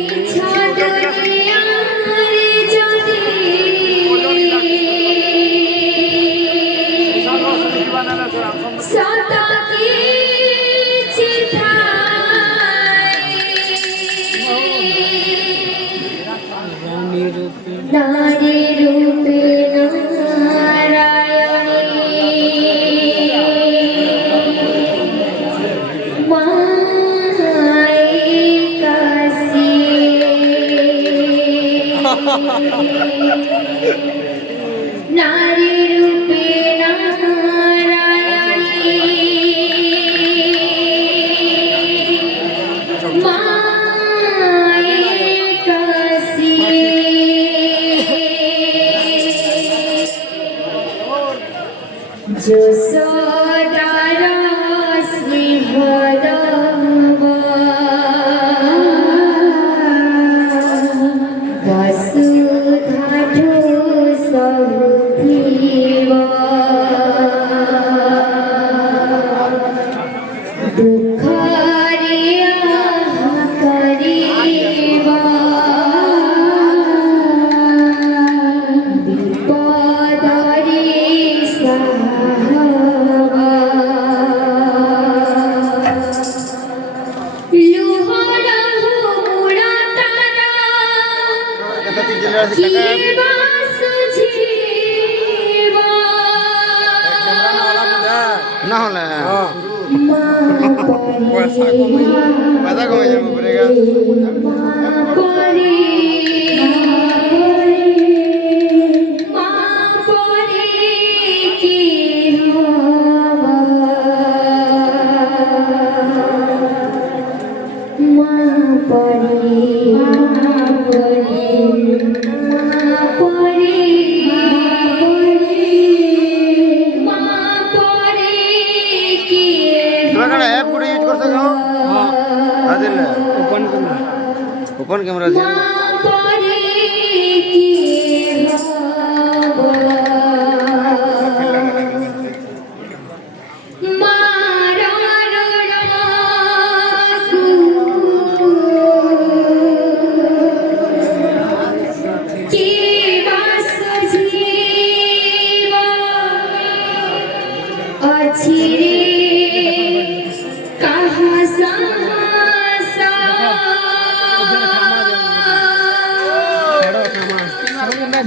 মিছা দুনিয়ার যদি সতা কিছু নারী রূপে নারায়ণী মাই কাশী নারী রূপে নারায়ণী মাই কাশী যশোদার স্নেহদমা বসুধাধু সৌথিব দুঃখরে করিব বিপদরে সাহবা লুহরহু মুড়া তারা জীবা সুজীবা না হলে মা পয়সা কমে যাবে পড়েগা পরে মা পরে কি হবা মা পরে মা পরে মা পরে মা পরে কি তোরা অ্যাপ করে ইউজ করছ কেন আদিল ওপেন ক্যামেরা দিয়ে মা পরে কি হবা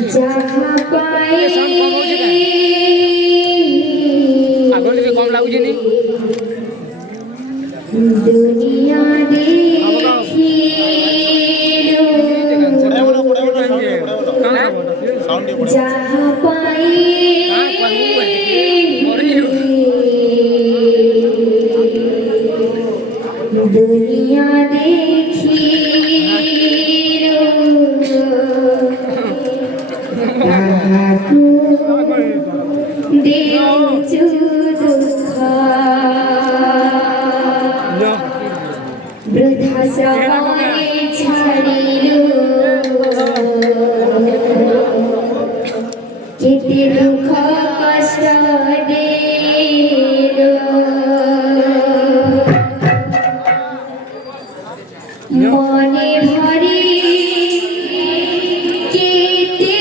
जहाँ पाए कम लगुच दुनिया देखी जहाँ पाए दुनिया देखी देचु दुःख वृथा श्रवणे छाड़िलु केते दुःख कष्ट देलु मने भरी केते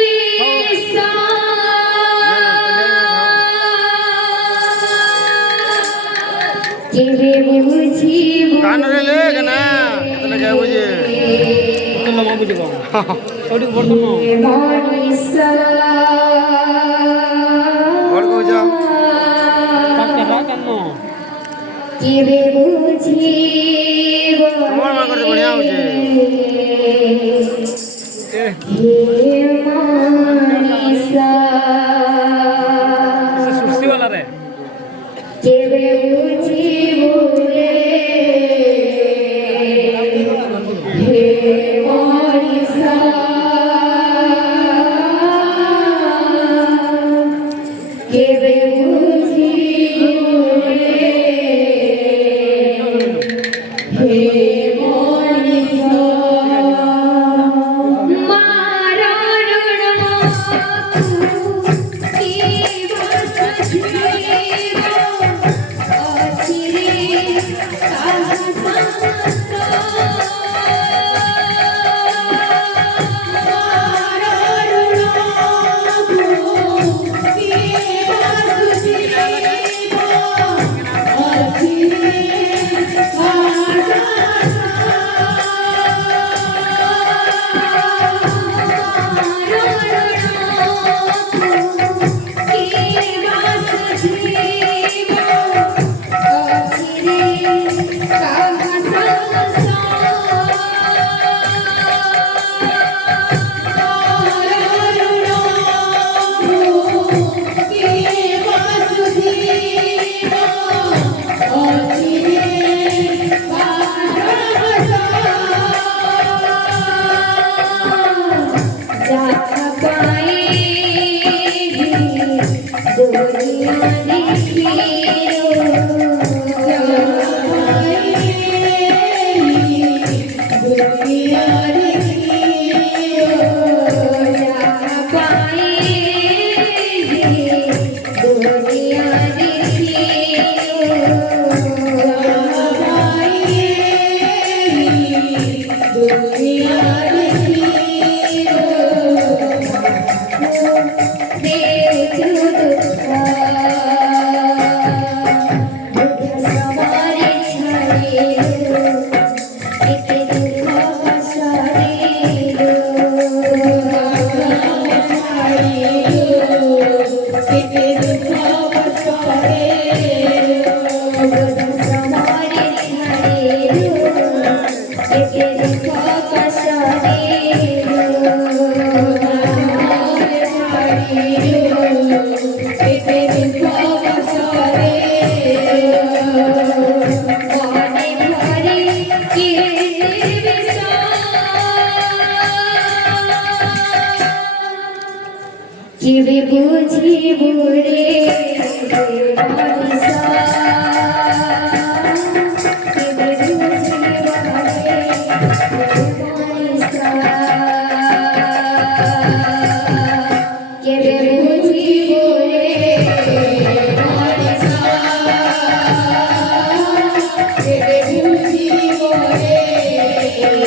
बेसा केवे बुझिब कान रे ले ना तने के बुझे तो लगा बुझ गो ओडी वर्तमान मनीषा और को जा का कहा कनो केवे बुझिब हमर मा करते बढ़िया हो जे हे मनीषा सुरसी वाला रे केवे बुझिब रे हे मनीषा केवे बुझिब रे हे मनीषा কিবে বুঝিব রে মনিষা কিবে বুঝিব রে মনিষা কিবে বুঝিব রে মনিষা কিবে বুঝিব রে মনিষা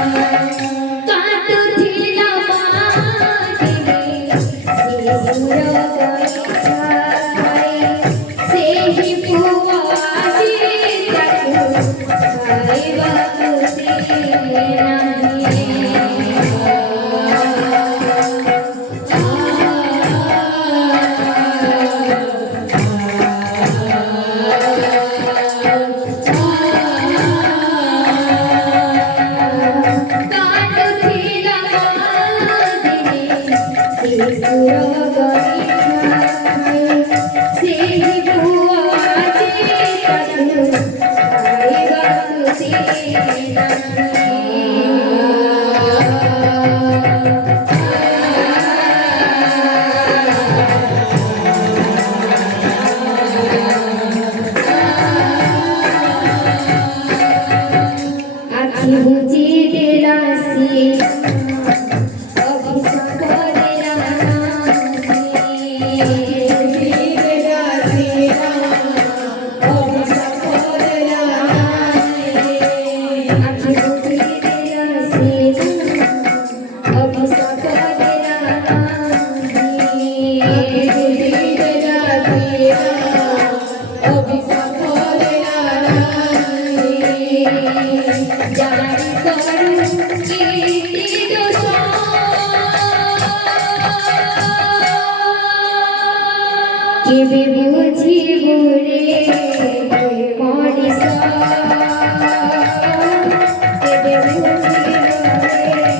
কিবে বুঝিব বুঝি দিলাসি অভিশাপ কেবে বুঝিব রে মনিষা কেবে বুঝিব রে